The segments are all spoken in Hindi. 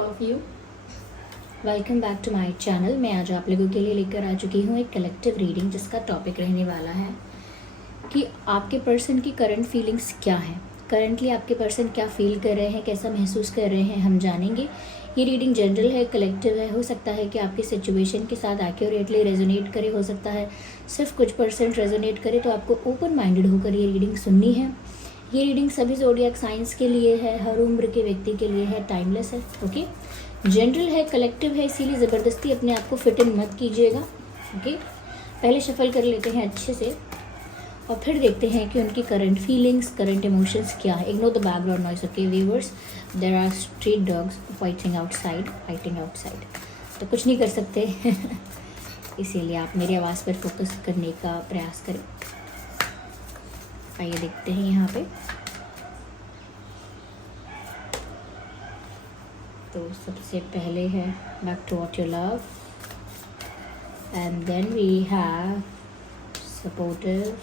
Of you, welcome back to my channel. मैं आज आप लोगों के लिए लेकर आ चुकी हूँ एक कलेक्टिव रीडिंग जिसका टॉपिक रहने वाला है कि आपके पर्सन की करंट फीलिंग्स क्या हैं। करंटली आपके पर्सन क्या फील कर रहे हैं, कैसा महसूस कर रहे हैं, हम जानेंगे। ये रीडिंग जनरल है, कलेक्टिव है। हो सकता है कि आपकी सिचुएशन के साथ एक्यूरेटली रेजोनेट करे, हो सकता है सिर्फ कुछ परसेंट रेजोनेट करे। तो आपको ओपन माइंडेड होकर ये रीडिंग सुननी है। ये रीडिंग सभी ज़ोडिएक साइंस के लिए है, हर उम्र के व्यक्ति के लिए है, टाइमलेस है। ओके, जनरल है, कलेक्टिव है, इसीलिए ज़बरदस्ती अपने आप को फिट इन मत कीजिएगा। ओके, पहले शफल कर लेते हैं अच्छे से और फिर देखते हैं कि उनकी करंट फीलिंग्स, करंट इमोशंस क्या है। Ignore the background noise. Okay viewers, there are street dogs fighting outside, तो कुछ नहीं कर सकते इसीलिए आप मेरी आवाज़ पर फोकस करने का प्रयास करें। आइए देखते हैं यहाँ पे। तो सबसे पहले है back to what you love, and then we have supportive,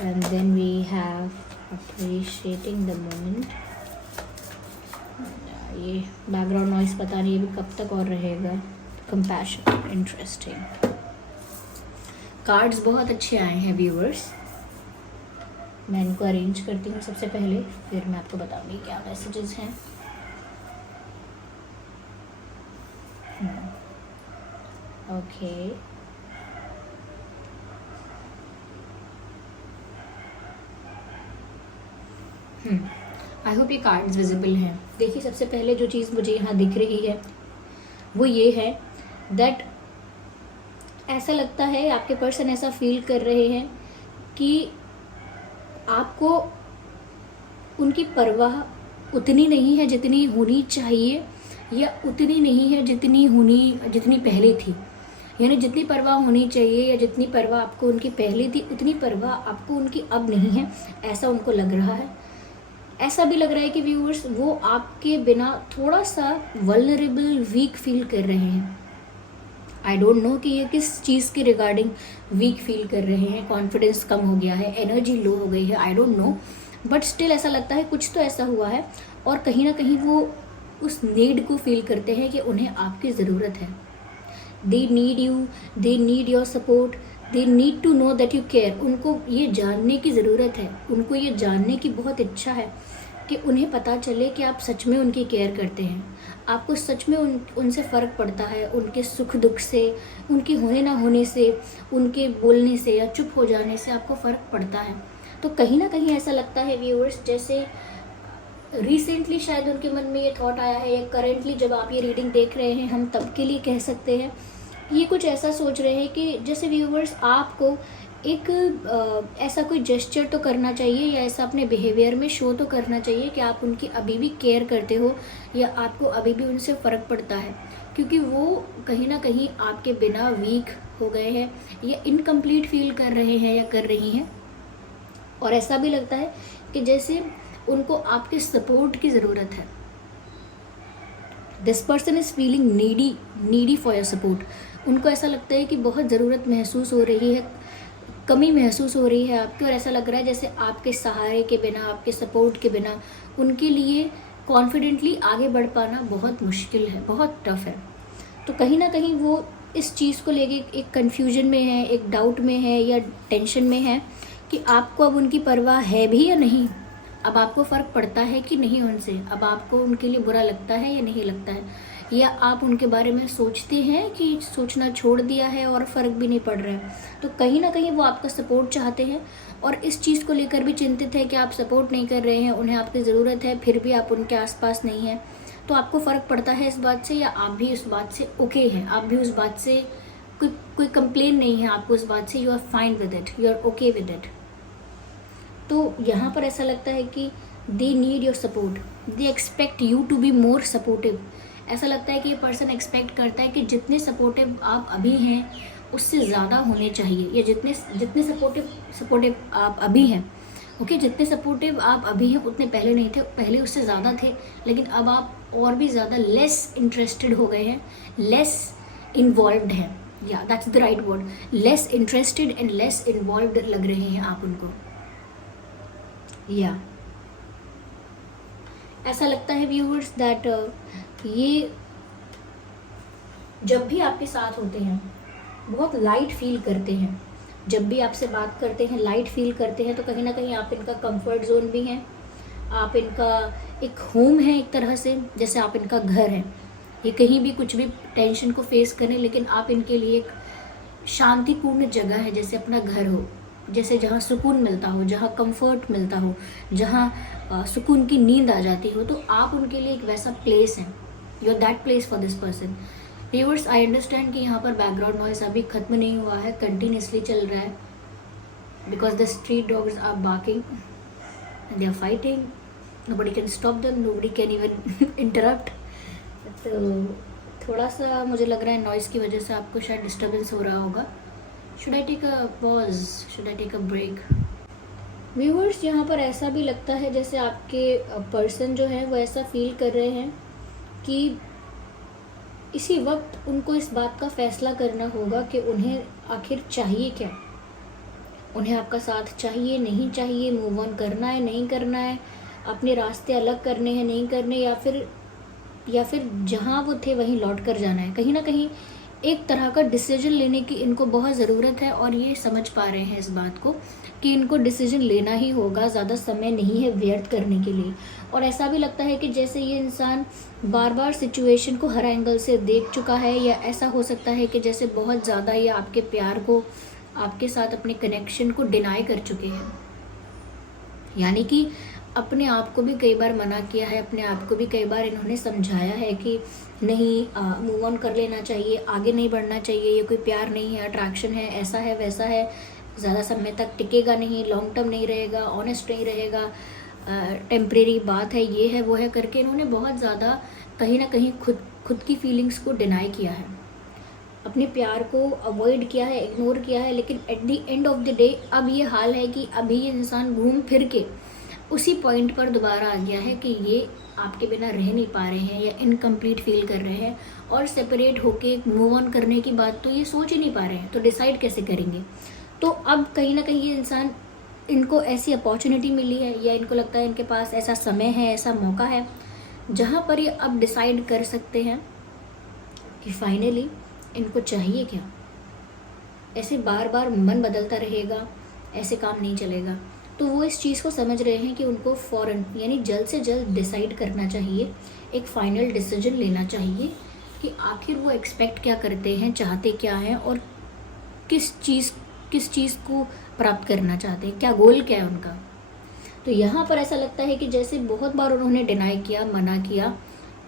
and then we have appreciating the moment. ये बैकग्राउंड नॉइस पता नहीं अभी कब तक और रहेगा। Compassion, interesting. कार्ड्स बहुत अच्छे आए हैं व्यूअर्स। मैं इनको अरेंज करती हूँ सबसे पहले, फिर मैं आपको बताऊंगी क्या मैसेजेस हैं। ओके, आई होप ये कार्ड्स विजिबल हैं। देखिए, सबसे पहले जो चीज़ मुझे यहाँ दिख रही है वो ये है दैट ऐसा लगता है आपके पर्सन ऐसा फील कर रहे हैं कि आपको उनकी परवाह उतनी नहीं है जितनी होनी चाहिए, या उतनी नहीं है जितनी पहले थी। यानी जितनी परवाह होनी चाहिए या जितनी परवाह आपको उनकी पहले थी, उतनी परवाह आपको उनकी अब नहीं है, ऐसा उनको लग रहा है। ऐसा भी लग रहा है कि व्यूअर्स वो आपके बिना थोड़ा सा वल्नरेबल, वीक फील कर रहे हैं। आई डोंट नो कि ये किस चीज़ के रिगार्डिंग वीक फील कर रहे हैं। कॉन्फिडेंस कम हो गया है, एनर्जी लो हो गई है, I don't know, but still ऐसा लगता है कुछ तो ऐसा हुआ है। और कहीं ना कहीं वो उस नीड को फील करते हैं कि उन्हें आपकी ज़रूरत है। They need you, they need your support, they need to know that you care. उनको ये जानने की ज़रूरत है, उनको ये जानने की बहुत इच्छा है कि उन्हें पता चले कि आप सच में उनकी केयर करते हैं, आपको सच में उनसे फ़र्क पड़ता है, उनके सुख दुख से, उनके होने ना होने से, उनके बोलने से या चुप हो जाने से आपको फ़र्क पड़ता है। तो कहीं ना कहीं ऐसा लगता है व्यूअर्स जैसे रिसेंटली शायद उनके मन में ये थॉट आया है, या करेंटली जब आप ये रीडिंग देख रहे हैं, हम तब के लिए कह सकते हैं, ये कुछ ऐसा सोच रहे हैं कि जैसे व्यूअर्स आपको एक ऐसा कोई जेस्चर तो करना चाहिए, या ऐसा अपने बिहेवियर में शो तो करना चाहिए कि आप उनकी अभी भी केयर करते हो, या आपको अभी भी उनसे फ़र्क पड़ता है। क्योंकि वो कहीं ना कहीं आपके बिना वीक हो गए हैं, या इनकम्प्लीट फील कर रहे हैं या कर रही हैं। और ऐसा भी लगता है कि जैसे उनको आपके सपोर्ट की ज़रूरत है। This person is feeling needy for your support. उनको ऐसा लगता है कि बहुत ज़रूरत महसूस हो रही है, कमी महसूस हो रही है आपकी, और ऐसा लग रहा है जैसे आपके सहारे के बिना, आपके सपोर्ट के बिना उनके लिए कॉन्फिडेंटली आगे बढ़ पाना बहुत मुश्किल है, बहुत टफ है। तो कहीं ना कहीं वो इस चीज़ को लेके एक कन्फ्यूजन में है, एक डाउट में है, या टेंशन में है कि आपको अब उनकी परवाह है भी या नहीं। अब आपको फ़र्क पड़ता है कि नहीं उनसे, अब आपको उनके लिए बुरा लगता है या नहीं लगता है, या आप उनके बारे में सोचते हैं कि सोचना छोड़ दिया है और फ़र्क भी नहीं पड़ रहा है। तो कहीं ना कहीं वो आपका सपोर्ट चाहते हैं, और इस चीज़ को लेकर भी चिंतित है कि आप सपोर्ट नहीं कर रहे हैं, उन्हें आपकी ज़रूरत है, फिर भी आप उनके आसपास नहीं हैं। तो आपको फ़र्क पड़ता है इस बात से, या आप भी उस बात से ओके हैं, आप भी उस बात से कोई कंप्लेन नहीं है आपको उस बात से, you are fine with it, you are okay with it. तो यहाँ पर ऐसा लगता है कि they need your support, they expect you to be more supportive. ऐसा लगता है कि ये पर्सन एक्सपेक्ट करता है कि जितने सपोर्टिव आप अभी हैं उससे ज़्यादा होने चाहिए, या जितने सपोर्टिव आप अभी हैं, ओके, जितने सपोर्टिव आप अभी हैं उतने पहले नहीं थे, पहले उससे ज़्यादा थे, लेकिन अब आप और भी ज़्यादा लेस इंटरेस्टेड हो गए हैं, लेस इन्वॉल्व्ड हैं, या that's the right word, less interested and less involved लग रहे हैं आप उनको। या ऐसा लगता है व्यूअर्स दैट ये जब भी आपके साथ होते हैं बहुत लाइट फील करते हैं, जब भी आपसे बात करते हैं लाइट फील करते हैं, तो कहीं ना कहीं आप इनका कंफर्ट जोन भी हैं, आप इनका एक होम है एक तरह से, जैसे आप इनका घर है। ये कहीं भी कुछ भी टेंशन को फेस करें लेकिन आप इनके लिए एक शांतिपूर्ण जगह है, जैसे अपना घर हो, जैसे जहाँ सुकून मिलता हो, जहाँ कंफर्ट मिलता हो, जहाँ सुकून की नींद आ जाती हो, तो आप उनके लिए एक वैसा प्लेस है। You are that place for this person. Viewers, I understand कि यहाँ पर बैकग्राउंड नॉइस अभी खत्म नहीं हुआ है, कंटिन्यूसली चल रहा है, because the street dogs are barking, they are fighting, nobody can stop them, nobody can even interrupt। तो थोड़ा सा मुझे लग रहा है नॉइज़ की वजह से आपको शायद डिस्टर्बेंस हो रहा होगा। Should I take a pause, should I take a break? Viewers, यहाँ पर ऐसा भी लगता है जैसे आपके पर्सन जो है वो ऐसा फील कर रहे हैं कि इसी वक्त उनको इस बात का फैसला करना होगा कि उन्हें आखिर चाहिए क्या। उन्हें आपका साथ चाहिए, नहीं चाहिए, मूव ऑन करना है, नहीं करना है, अपने रास्ते अलग करने हैं, नहीं करने, या फिर जहाँ वो थे वहीं लौट कर जाना है। कहीं ना कहीं एक तरह का डिसीजन लेने की इनको बहुत ज़रूरत है और ये समझ पा रहे हैं इस बात को कि इनको डिसीजन लेना ही होगा, ज़्यादा समय नहीं है व्यर्थ करने के लिए। और ऐसा भी लगता है कि जैसे ये इंसान बार बार सिचुएशन को हर एंगल से देख चुका है, या ऐसा हो सकता है कि जैसे बहुत ज़्यादा ये आपके प्यार को, आपके साथ अपने कनेक्शन को डिनाई कर चुके हैं। यानी कि अपने आप को भी कई बार मना किया है, अपने आप को भी कई बार इन्होंने समझाया है कि नहीं, मूव ऑन कर लेना चाहिए, आगे नहीं बढ़ना चाहिए, ये कोई प्यार नहीं है, अट्रैक्शन है, ऐसा है वैसा है, ज़्यादा समय तक टिकेगा नहीं, लॉन्ग टर्म नहीं रहेगा, ऑनेस्ट नहीं रहेगा, टेम्परेरी बात है, ये है वो है करके इन्होंने बहुत ज़्यादा कहीं ना कहीं खुद की फीलिंग्स को डिनाई किया है, अपने प्यार को अवॉइड किया है, इग्नोर किया है। लेकिन at the end of the day अब ये हाल है कि अभी ये इंसान घूम फिर के उसी पॉइंट पर दोबारा आ गया है कि ये आपके बिना रह नहीं पा रहे हैं या इनकम्प्लीट फील कर रहे हैं, और सेपरेट होके मूव ऑन करने की बात तो ये सोच ही नहीं पा रहे हैं, तो डिसाइड कैसे करेंगे। तो अब कहीं ना कहीं ये इंसान, इनको ऐसी अपॉर्चुनिटी मिली है, या इनको लगता है इनके पास ऐसा समय है, ऐसा मौका है जहाँ पर ये अब डिसाइड कर सकते हैं कि फाइनली इनको चाहिए क्या। ऐसे बार बार मन बदलता रहेगा, ऐसे काम नहीं चलेगा। तो वो इस चीज़ को समझ रहे हैं कि उनको फ़ौरन, यानी जल्द से जल्द डिसाइड करना चाहिए, एक फ़ाइनल डिसीजन लेना चाहिए कि आखिर वो एक्सपेक्ट क्या करते हैं, चाहते क्या हैं, और किस चीज़ को प्राप्त करना चाहते हैं, क्या गोल क्या है उनका। तो यहाँ पर ऐसा लगता है कि जैसे बहुत बार उन्होंने डिनाई किया, मना किया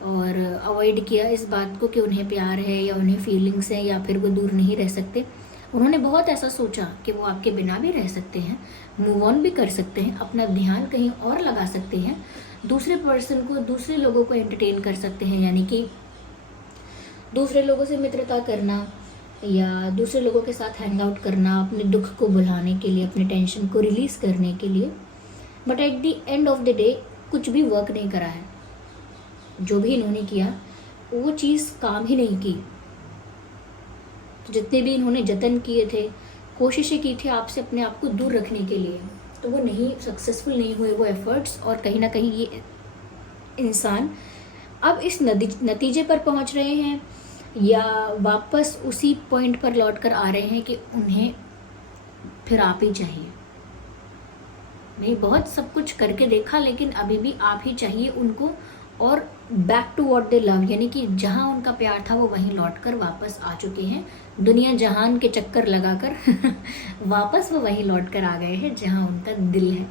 और अवॉइड किया इस बात को कि उन्हें प्यार है या उन्हें फीलिंग्स है या फिर वो दूर नहीं रह सकते। उन्होंने बहुत ऐसा सोचा कि वो आपके बिना भी रह सकते हैं, मूव ऑन भी कर सकते हैं, अपना ध्यान कहीं और लगा सकते हैं, दूसरे पर्सन को, दूसरे लोगों को एंटरटेन कर सकते हैं, यानी कि दूसरे लोगों से मित्रता करना या दूसरे लोगों के साथ हैंग आउट करना, अपने दुख को भुलाने के लिए, अपने टेंशन को रिलीज़ करने के लिए। But at the end of the day कुछ भी वर्क नहीं करा है। जो भी इन्होंने किया वो चीज़ काम ही नहीं की। तो जितने भी इन्होंने जतन किए थे, कोशिशें की थी आपसे अपने आप को दूर रखने के लिए, तो वो नहीं सक्सेसफुल नहीं हुए वो एफर्ट्स। और कहीं ना कहीं ये इंसान अब इस नतीजे पर पहुंच रहे हैं या वापस उसी पॉइंट पर लौट कर आ रहे हैं कि उन्हें फिर आप ही चाहिए। नहीं, बहुत सब कुछ करके देखा लेकिन अभी भी आप ही चाहिए उनको, और back to what they love, यानी कि जहाँ उनका प्यार था वो वहीं लौटकर वापस आ चुके हैं। दुनिया जहान के चक्कर लगाकर वापस वो वहीं लौटकर आ गए हैं जहाँ उनका दिल है,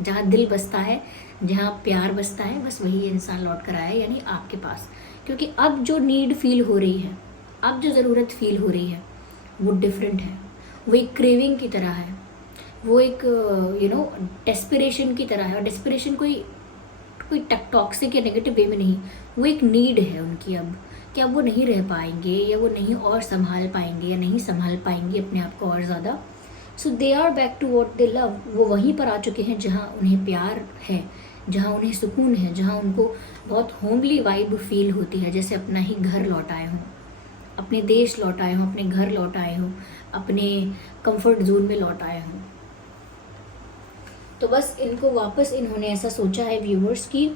जहाँ दिल बसता है, जहाँ प्यार बसता है, बस वही इंसान लौट कर आया, यानी आपके पास। क्योंकि अब जो नीड फील हो रही है, अब जो ज़रूरत फील हो रही है वो डिफरेंट है। वो एक क्रेविंग की तरह है, वो एक डेस्पिरेशन की तरह है। और डेस्पिरेशन कोई टॉक्सिक या नेगेटिव वे में नहीं, वो एक नीड है उनकी अब, कि अब वो नहीं रह पाएंगे या वो नहीं और संभाल पाएंगे या नहीं संभाल पाएंगे अपने आप को और ज़्यादा। So they are back to what they love. वो वहीं पर आ चुके हैं जहाँ उन्हें प्यार है, जहाँ उन्हें सुकून है, जहाँ उनको बहुत होमली वाइब फील होती है, जैसे अपना ही घर लौट आए हों, अपने देश लौट आए हों, अपने घर लौट आए हों, अपने कंफर्ट जोन में लौट आए हों। तो बस इनको वापस इन्होंने ऐसा सोचा है व्यूवर्स कि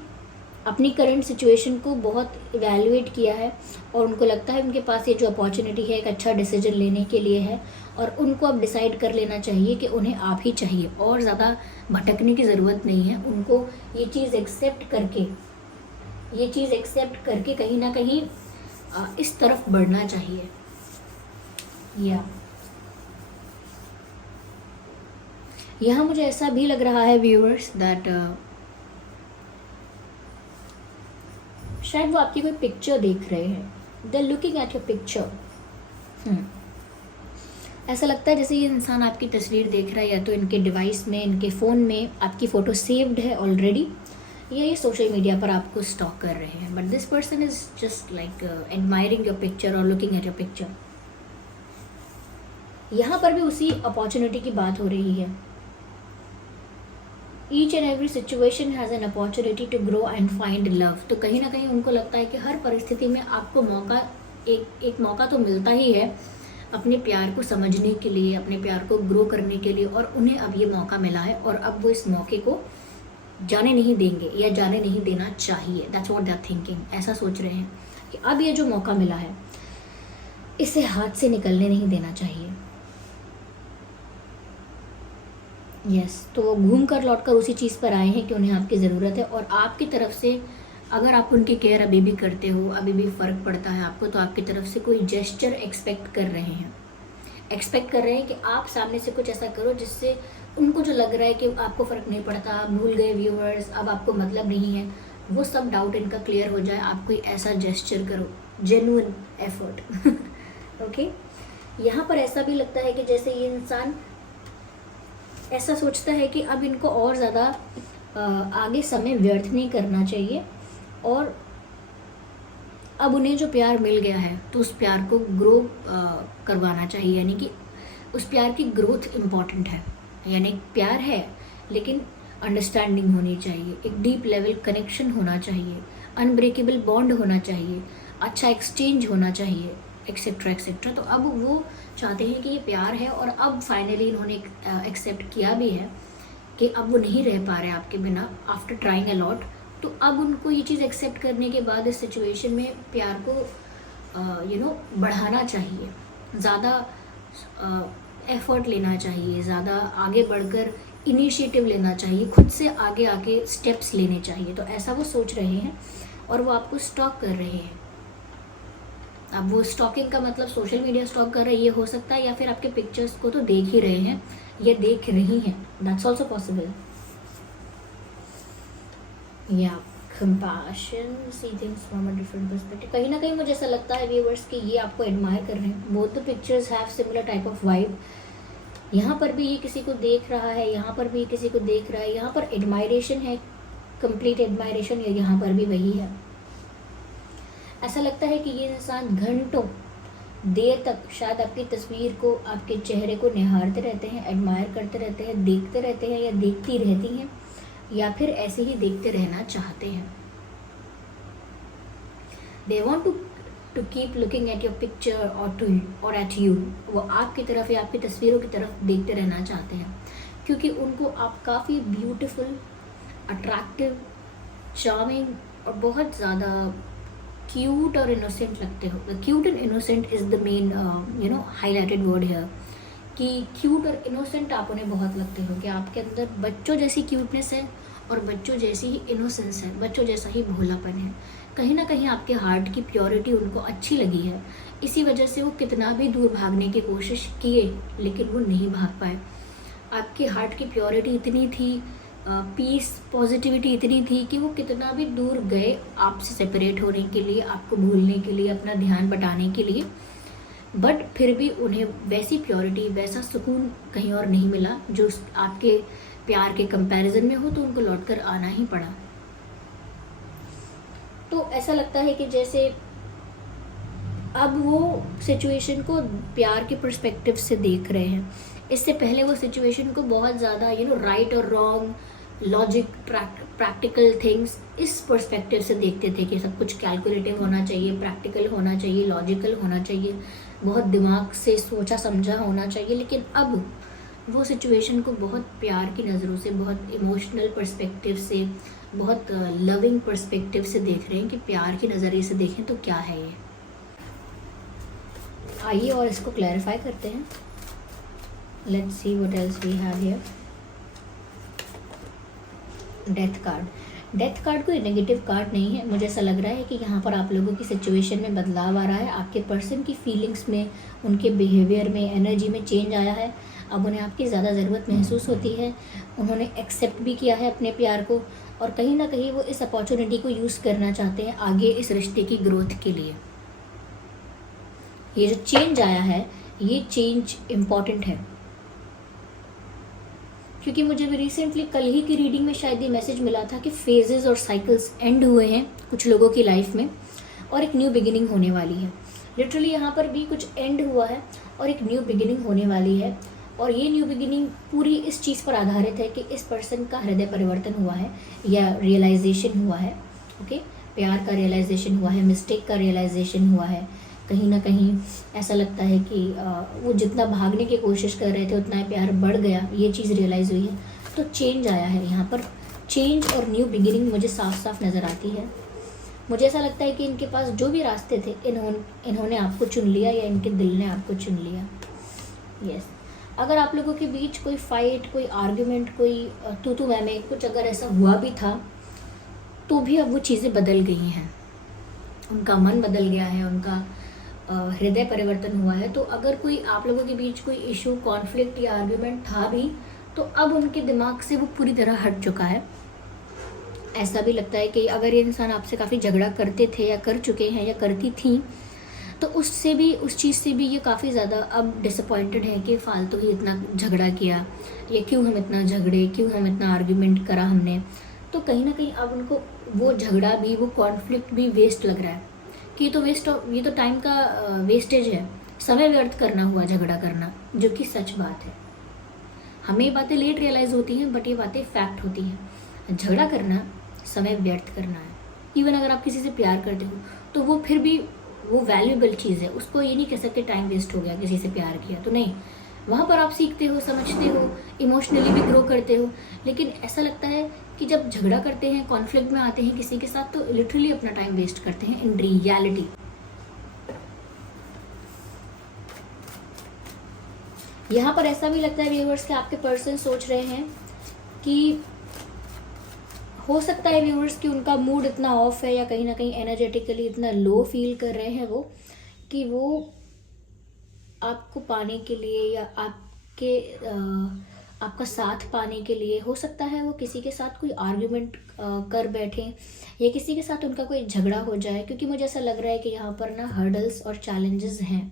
अपनी करंट सिचुएशन को बहुत इवैल्यूएट किया है और उनको लगता है उनके पास ये जो अपॉर्चुनिटी है एक अच्छा डिसीजन लेने के लिए है और उनको अब डिसाइड कर लेना चाहिए कि उन्हें आप ही चाहिए और ज़्यादा भटकने की ज़रूरत नहीं है। उनको ये चीज़ एक्सेप्ट करके कहीं ना कहीं इस तरफ बढ़ना चाहिए। या यहाँ मुझे ऐसा भी लग रहा है व्यूअर्स दैट शायद वो आपकी कोई पिक्चर देख रहे हैं, they are looking at your picture. ऐसा लगता है जैसे ये इंसान आपकी तस्वीर देख रहा है, या तो इनके डिवाइस में, इनके फ़ोन में आपकी फ़ोटो सेव्ड है ऑलरेडी, या ये सोशल मीडिया पर आपको स्टॉक कर रहे हैं। But this person is just like admiring your picture और लुकिंग एट योर पिक्चर। यहाँ पर भी उसी अपॉर्चुनिटी की बात हो रही है। Each and every situation has an opportunity to grow and find love. तो कहीं ना कहीं उनको लगता है कि हर परिस्थिति में आपको मौका, एक मौका तो मिलता ही है अपने प्यार को समझने के लिए, अपने प्यार को ग्रो करने के लिए, और उन्हें अब ये मौका मिला है और अब वो इस मौके को जाने नहीं देंगे या जाने नहीं देना चाहिए। That's what they are thinking. ऐसा सोच रहे हैं कि अब ये जो मौका मिला है इसे हाथ से निकलने नहीं देना चाहिए। यस, तो वो घूम कर लौट कर उसी चीज़ पर आए हैं कि उन्हें आपकी ज़रूरत है और आपकी तरफ से अगर आप उनकी केयर अभी भी करते हो, अभी भी फ़र्क पड़ता है आपको, तो आपकी तरफ से कोई जेस्चर एक्सपेक्ट कर रहे हैं कि आप सामने से कुछ ऐसा करो जिससे उनको जो लग रहा है कि आपको फ़र्क नहीं पड़ता, आप भूल गए व्यूअर्स, अब आपको मतलब नहीं है, वो सब डाउट इनका क्लियर हो जाए। आप कोई ऐसा जेस्चर करो, जेन्युइन एफर्ट। ओके, यहाँ पर ऐसा भी लगता है कि जैसे ये इंसान ऐसा सोचता है कि अब इनको और ज़्यादा आगे समय व्यर्थ नहीं करना चाहिए और अब उन्हें जो प्यार मिल गया है तो उस प्यार को ग्रो करवाना चाहिए। यानी कि उस प्यार की ग्रोथ इम्पॉर्टेंट है। यानी प्यार है लेकिन अंडरस्टैंडिंग होनी चाहिए, एक डीप लेवल कनेक्शन होना चाहिए, अनब्रेकेबल बॉन्ड होना चाहिए, अच्छा एक्सचेंज होना चाहिए, एक्सेट्रा एक्सेट्रा। तो अब वो चाहते हैं कि ये प्यार है और अब फाइनली इन्होंने एक्सेप्ट किया भी है कि अब वो नहीं रह पा रहे आपके बिना आफ्टर ट्राइंग अ लॉट। तो अब उनको ये चीज़ एक्सेप्ट करने के बाद इस सिचुएशन में प्यार को बढ़ाना चाहिए, ज़्यादा एफर्ट लेना चाहिए, ज़्यादा आगे बढ़कर इनिशिएटिव लेना चाहिए, खुद से आगे आके स्टेप्स लेने चाहिए। तो ऐसा वो सोच रहे हैं और वो आपको स्टॉक कर रहे हैं। अब वो स्टॉकिंग का मतलब सोशल मीडिया स्टॉक कर रहे हैं, ये हो सकता है, या फिर आपके पिक्चर्स को तो देख ही रहे हैं या देख रही हैं, दैट्स ऑल्सो पॉसिबल। या compassion, see things from a different perspective. कहीं ना कहीं मुझे ऐसा लगता है व्यूअर्स कि ये आपको एडमायर कर रहे हैं। Both the pictures have similar type of vibe. यहाँ पर भी ये किसी को देख रहा है, यहाँ पर भी किसी को देख रहा है, यहाँ पर एडमायरेशन है, कंप्लीट एडमायरेशन, या यहाँ पर भी वही है। ऐसा लगता है कि ये इंसान घंटों देर तक शायद आपकी तस्वीर को, आपके चेहरे को निहारते रहते हैं, एडमायर करते रहते हैं, देखते रहते हैं या देखती रहती हैं, या फिर ऐसे ही देखते रहना चाहते हैं। They want to keep looking at your picture और एट यू। वो आपकी तरफ या आपकी तस्वीरों की तरफ देखते रहना चाहते हैं क्योंकि उनको आप काफ़ी ब्यूटीफुल, अट्रैक्टिव, चार्मिंग और बहुत ज़्यादा क्यूट और इनोसेंट लगते हो। Cute and innocent is the main highlighted word है कि क्यूट और इनोसेंट आप उन्हें बहुत लगते हो, कि आपके अंदर बच्चों जैसी क्यूटनेस है और बच्चों जैसी ही इनोसेंस है, बच्चों जैसा ही भोलापन है। कहीं ना कहीं आपके हार्ट की प्योरिटी उनको अच्छी लगी है, इसी वजह से वो कितना भी दूर भागने की कोशिश किए लेकिन वो नहीं भाग पाए। आपके हार्ट की प्योरिटी इतनी थी, पीस, पॉजिटिविटी इतनी थी कि वो कितना भी दूर गए आपसे सेपरेट होने के लिए, आपको भूलने के लिए, अपना ध्यान बटाने के लिए, बट फिर भी उन्हें वैसी प्योरिटी, वैसा सुकून कहीं और नहीं मिला जो आपके प्यार के कंपैरिजन में हो, तो उनको लौट कर आना ही पड़ा। तो ऐसा लगता है कि जैसे अब वो सिचुएशन को प्यार के पर्सपेक्टिव से देख रहे हैं। इससे पहले वो सिचुएशन को बहुत ज़्यादा राइट और रॉन्ग, लॉजिक, प्रैक्टिकल थिंग्स इस पर्सपेक्टिव से देखते थे कि सब कुछ कैलकुलेटिव होना चाहिए, प्रैक्टिकल होना चाहिए, लॉजिकल होना चाहिए, बहुत दिमाग से सोचा समझा होना चाहिए। लेकिन अब वो सिचुएशन को बहुत प्यार की नज़रों से, बहुत इमोशनल पर्सपेक्टिव से, बहुत लविंग पर्सपेक्टिव से देख रहे हैं कि प्यार के नज़रिए से देखें तो क्या है ये। आइए और इसको क्लैरिफाई करते हैं। Let's see what else we have here. Death card. Death card कोई नेगेटिव कार्ड नहीं है। मुझे ऐसा लग रहा है कि यहाँ पर आप लोगों की सिचुएशन में बदलाव आ रहा है, आपके पर्सन की फीलिंग्स में, उनके बिहेवियर में, एनर्जी में चेंज आया है। अब उन्हें आपकी ज़्यादा ज़रूरत महसूस होती है। उन्होंने एक्सेप्ट भी किया है अपने प्यार को, और कहीं ना कहीं वो इस अपॉर्चुनिटी को यूज़ करना चाहते हैं आगे इस रिश्ते की ग्रोथ के लिए। ये जो चेंज आया है, ये चेंज इम्पॉर्टेंट है, क्योंकि मुझे भी रिसेंटली कल ही की रीडिंग में शायद ये मैसेज मिला था कि फेजेस और साइकिल्स एंड हुए हैं कुछ लोगों की लाइफ में, और एक न्यू बिगिनिंग होने वाली है। लिटरली यहाँ पर भी कुछ एंड हुआ है और एक न्यू बिगिनिंग होने वाली है, और ये न्यू बिगिनिंग पूरी इस चीज़ पर आधारित है कि इस पर्सन का हृदय परिवर्तन हुआ है या रियलाइजेशन हुआ है। ओके, प्यार का रियलाइजेशन हुआ है, मिस्टेक का रियलाइजेशन हुआ है। कहीं ना कहीं ऐसा लगता है कि वो जितना भागने की कोशिश कर रहे थे उतना प्यार बढ़ गया, ये चीज़ रियलाइज़ हुई है। तो चेंज आया है यहाँ पर। चेंज और न्यू बिगिनिंग मुझे साफ साफ नज़र आती है। मुझे ऐसा लगता है कि इनके पास जो भी रास्ते थे, इन्होंने आपको चुन लिया या इनके दिल ने आपको चुन लिया। यस, अगर आप लोगों के बीच कोई फाइट, कोई आर्ग्यूमेंट, कोई तू मैं कुछ अगर ऐसा हुआ भी था, तो भी अब वो चीज़ें बदल गई हैं। उनका मन बदल गया है, उनका हृदय परिवर्तन हुआ है। तो अगर कोई आप लोगों के बीच कोई इशू, कॉन्फ्लिक्ट या आर्ग्यूमेंट था भी, तो अब उनके दिमाग से वो पूरी तरह हट चुका है। ऐसा भी लगता है कि अगर ये इंसान आपसे काफ़ी झगड़ा करते थे या कर चुके हैं या करती थी, तो उससे भी, उस चीज़ से भी ये काफ़ी ज़्यादा अब डिसअपॉइंटेड है कि फालतू ही इतना झगड़ा किया, या क्यों हम इतना झगड़े, क्यों हम इतना आर्ग्यूमेंट करा हमने। तो कहीं ना कहीं अब उनको वो झगड़ा भी, वो कॉन्फ्लिक्ट भी वेस्ट लग रहा है कि ये तो टाइम का वेस्टेज है, समय व्यर्थ करना हुआ झगड़ा करना, जो कि सच बात है। हमें ये बातें लेट रियलाइज़ होती हैं, बट ये बातें फैक्ट होती हैं। झगड़ा करना समय व्यर्थ करना है। इवन अगर आप किसी से प्यार करते हो तो वो फिर भी वो वैल्यूएबल चीज़ है। उसको ये नहीं कह सकते टाइम वेस्ट हो गया, किसी से प्यार किया तो नहीं। वहाँ पर आप सीखते हो, समझते हो, इमोशनली भी ग्रो करते हो। लेकिन ऐसा लगता है कि जब झगड़ा करते हैं, कॉन्फ्लिक्ट में आते हैं किसी के साथ, तो लिटरली अपना टाइम वेस्ट करते हैं इन रियलिटी। यहाँ पर ऐसा भी लगता है व्यूअर्स कि आपके पर्सन सोच रहे हैं कि हो सकता है व्यूअर्स कि उनका मूड इतना ऑफ है, या कहीं ना कहीं एनर्जेटिकली इतना लो फील कर रहे हैं वो, कि वो आपको पाने के लिए या आपका साथ पाने के लिए, हो सकता है वो किसी के साथ कोई आर्ग्यूमेंट कर बैठे, या किसी के साथ उनका कोई झगड़ा हो जाए। क्योंकि मुझे ऐसा लग रहा है कि यहाँ पर ना हर्डल्स और चैलेंजेस हैं।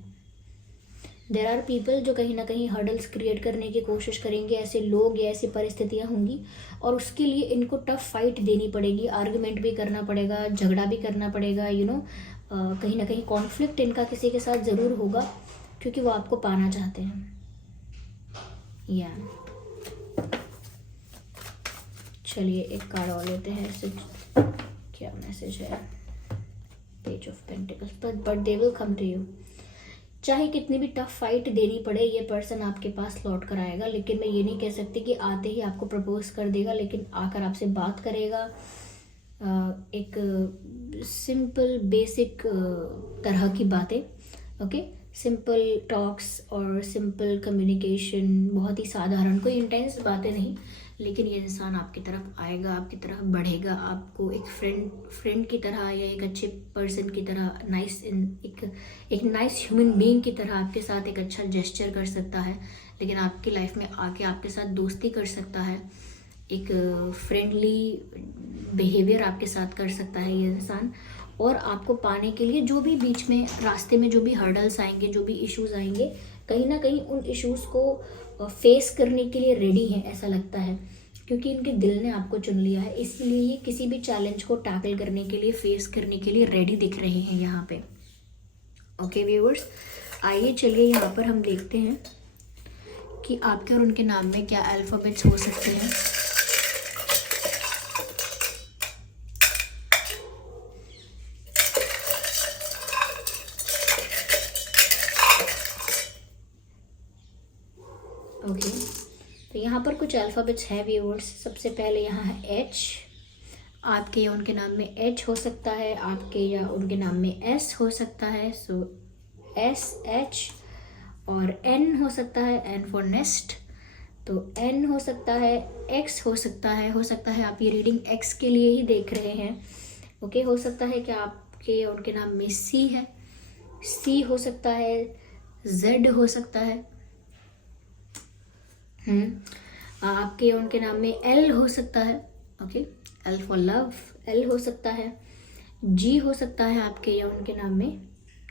देयर आर पीपल जो कहीं ना कहीं हर्डल्स क्रिएट करने की कोशिश करेंगे। ऐसे लोग या ऐसी परिस्थितियाँ होंगी, और उसके लिए इनको टफ फाइट देनी पड़ेगी, आर्ग्यूमेंट भी करना पड़ेगा, झगड़ा भी करना पड़ेगा, कहीं ना कहीं कॉन्फ्लिक्ट इनका किसी के साथ ज़रूर होगा, क्योंकि वो आपको पाना चाहते हैं। या चलिए एक कार्ड और लेते हैं। क्या मैसेज है? Page of pentacles. But they will come to you. चाहे कितनी भी टफ फाइट देनी पड़े, ये पर्सन आपके पास लौट कर आएगा। लेकिन मैं ये नहीं कह सकती कि आते ही आपको प्रपोज कर देगा, लेकिन आकर आपसे बात करेगा। एक सिंपल बेसिक तरह की बातें, ओके, सिंपल टॉक्स और सिंपल कम्युनिकेशन, बहुत ही साधारण, कोई इंटेंस बातें नहीं। लेकिन ये इंसान आपकी तरफ आएगा, आपकी तरफ बढ़ेगा, आपको एक फ्रेंड की तरह या एक अच्छे पर्सन की तरह, एक नाइस ह्यूमन बीइंग की तरह आपके साथ एक अच्छा जेस्चर कर सकता है। लेकिन आपकी लाइफ में आके आपके साथ दोस्ती कर सकता है, एक फ्रेंडली बिहेवियर आपके साथ कर सकता है ये इंसान। और आपको पाने के लिए जो भी बीच में रास्ते में जो भी हर्डल्स आएंगे, जो भी इश्यूज आएंगे, कहीं ना कहीं उन इश्यूज को फेस करने के लिए रेडी हैं, ऐसा लगता है। क्योंकि इनके दिल ने आपको चुन लिया है, इसलिए ये किसी भी चैलेंज को टैकल करने के लिए, फेस करने के लिए रेडी दिख रहे हैं यहाँ पे। ओके व्यूअर्स, आइए चलिए यहाँ पर हम देखते हैं कि आपके और उनके नाम में क्या अल्फ़ाबेट्स हो सकते हैं। ओके यहाँ पर कुछ अल्फ़ाबेट्स हैं व्यूअर्स। सबसे पहले यहाँ है H, आपके या उनके नाम में H हो सकता है, आपके या उनके नाम में S हो सकता है, सो S H। और N हो सकता है, N फॉर नेस्ट, तो N हो सकता है, X हो सकता है आप ये रीडिंग X के लिए ही देख रहे हैं, ओके। हो सकता है कि आपके या उनके नाम में C है, C हो सकता है, Z हो सकता है, आपके या उनके नाम में L हो सकता है, okay, L for love, L हो सकता है, G हो सकता है आपके या उनके नाम में,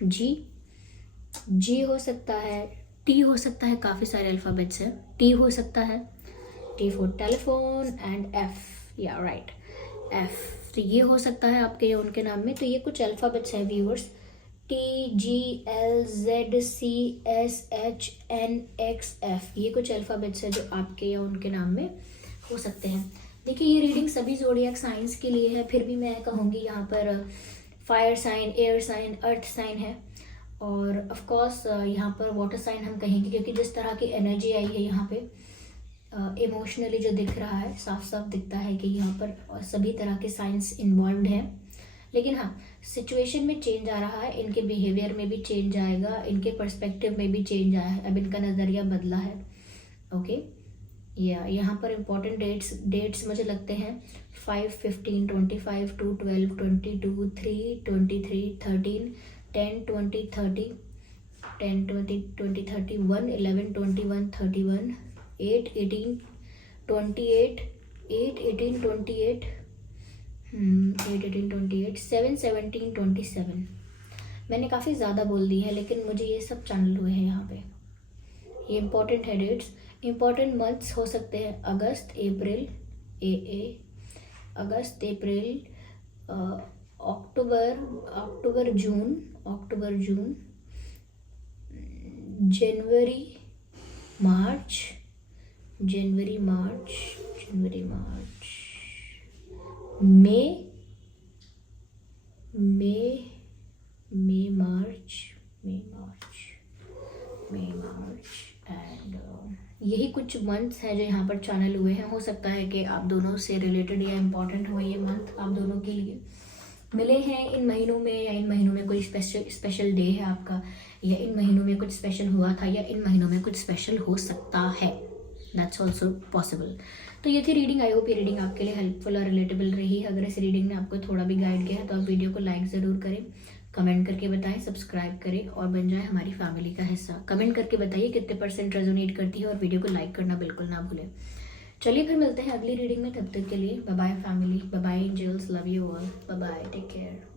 G हो सकता है, T हो सकता है, काफ़ी सारे अल्फ़ाबेट्स हैं, T हो सकता है, T for telephone, and F, या राइट, F, तो ये हो सकता है आपके या उनके नाम में। तो ये कुछ अल्फ़ाबेट्स हैं viewers, T G L Z C S H N X F, ये कुछ अल्फ़ाबेट्स हैं जो आपके या उनके नाम में हो सकते हैं। देखिए ये रीडिंग सभी ज़ोडिएक साइंस के लिए है, फिर भी मैं कहूँगी यहाँ पर fire sign, air sign, earth sign है, और ऑफ कोर्स यहाँ पर वाटर साइन हम कहेंगे, क्योंकि जिस तरह की एनर्जी आई है यहाँ पे इमोशनली जो दिख रहा है, साफ साफ दिखता है कि यहाँ पर सभी तरह के साइंस इन्वॉल्व हैं। लेकिन हाँ, सिचुएशन में चेंज आ रहा है, इनके बिहेवियर में भी चेंज आएगा, इनके पर्सपेक्टिव में भी चेंज आया है, अब इनका नज़रिया बदला है, ओके। या यहाँ पर इम्पोर्टेंट डेट्स मुझे लगते हैं 5, 15, 25, 2, 12, 22, 3, 23, 13, 10, 20, 30, 10, 20, 20, 31, 11, 21, 31, 8, 18, 28, 8, 18, 28, 8, 18, 28, 7, 17, 27। मैंने काफ़ी ज़्यादा बोल दी है, लेकिन मुझे ये सब चैनल हुए हैं यहाँ पे। ये इम्पोर्टेंट है डेट्स। इम्पोर्टेंट मंथ्स हो सकते हैं अगस्त, अप्रैल, अगस्त, अप्रैल, अक्टूबर, जून, जनवरी, मार्च, मार्च एंड यही कुछ मंथ्स हैं जो यहाँ पर चैनल हुए हैं। हो सकता है कि आप दोनों से रिलेटेड या इम्पोर्टेंट हो ये मंथ आप दोनों के लिए मिले हैं इन महीनों में, या इन महीनों में कोई स्पेशल डे है आपका, या इन महीनों में कुछ स्पेशल हुआ था, या इन महीनों में कुछ स्पेशल हो सकता है, दैट्स ऑल्सो पॉसिबल। तो ये थी रीडिंग। आई होप ये रीडिंग आपके लिए हेल्पफुल और रिलेटेबल रही है। अगर इस रीडिंग ने आपको थोड़ा भी गाइड किया है तो आप वीडियो को लाइक ज़रूर करें, कमेंट करके बताएं, सब्सक्राइब करें और बन जाए हमारी फैमिली का हिस्सा। कमेंट करके बताइए कितने % रेजोनेट करती है, और वीडियो को लाइक करना बिल्कुल ना भूलें। चलिए फिर मिलते हैं अगली रीडिंग में, तब तक के लिए bye bye family, bye bye angels, love you all, bye bye, take care.